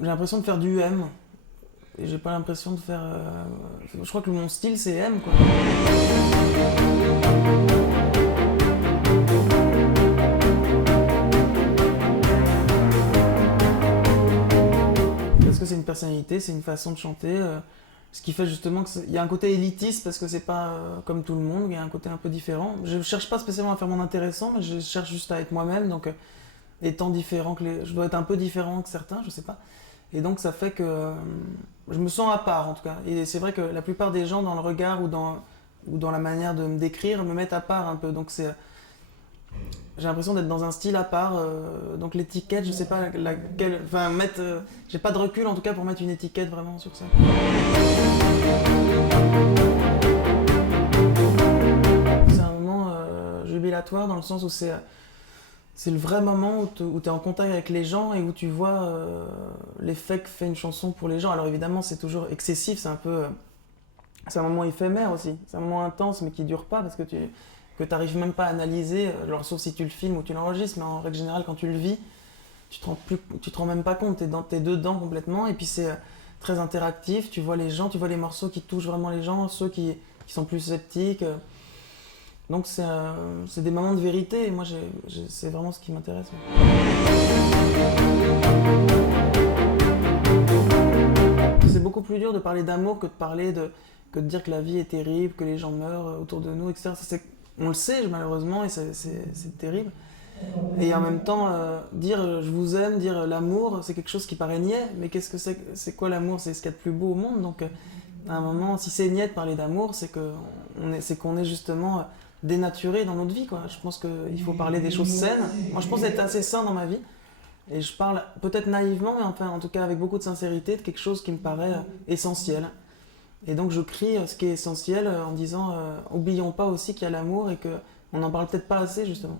j'ai l'impression de faire du M. Et j'ai pas l'impression de faire. Je crois que mon style c'est M quoi. Parce que c'est une personnalité, c'est une façon de chanter. Ce qui fait justement qu'il y a un côté élitiste parce que c'est pas comme tout le monde, il y a un côté un peu différent. Je cherche pas spécialement à faire mon intéressant, mais je cherche juste à être moi-même. Donc étant différent que les. Je dois être un peu différent que certains, je sais pas. Et donc ça fait que je me sens à part en tout cas. Et c'est vrai que la plupart des gens dans le regard ou dans la manière de me décrire me mettent à part un peu. Donc j'ai l'impression d'être dans un style à part. Donc l'étiquette, je sais pas laquelle. Enfin, j'ai pas de recul en tout cas pour mettre une étiquette vraiment sur ça. C'est un moment jubilatoire dans le sens où c'est le vrai moment où tu es en contact avec les gens et où tu vois l'effet que fait une chanson pour les gens. Alors évidemment, c'est toujours excessif, c'est un moment éphémère aussi. C'est un moment intense mais qui dure pas parce que tu n'arrives même pas à analyser, alors, sauf si tu le filmes ou tu l'enregistres, mais en règle générale, quand tu le vis, tu te rends même pas compte, t'es dedans complètement et puis c'est très interactif. Tu vois les gens, tu vois les morceaux qui touchent vraiment les gens, ceux qui sont plus sceptiques. Donc c'est des moments de vérité et moi c'est vraiment ce qui m'intéresse. C'est beaucoup plus dur de parler d'amour que de dire que la vie est terrible, que les gens meurent autour de nous, etc. On le sait malheureusement et c'est terrible. Et en même temps, dire je vous aime, dire l'amour, c'est quelque chose qui paraît niais, mais qu'est-ce que c'est quoi l'amour? C'est ce qu'il y a de plus beau au monde. Donc à un moment, si c'est niais de parler d'amour, c'est qu'on est justement dénaturé dans notre vie, quoi. Je pense qu'il faut parler des choses saines. Moi, je pense être assez sain dans ma vie. Et je parle peut-être naïvement, mais enfin, en tout cas avec beaucoup de sincérité, de quelque chose qui me paraît essentiel. Et donc je crie ce qui est essentiel en disant oublions pas aussi qu'il y a l'amour et qu'on n'en parle peut-être pas assez, justement.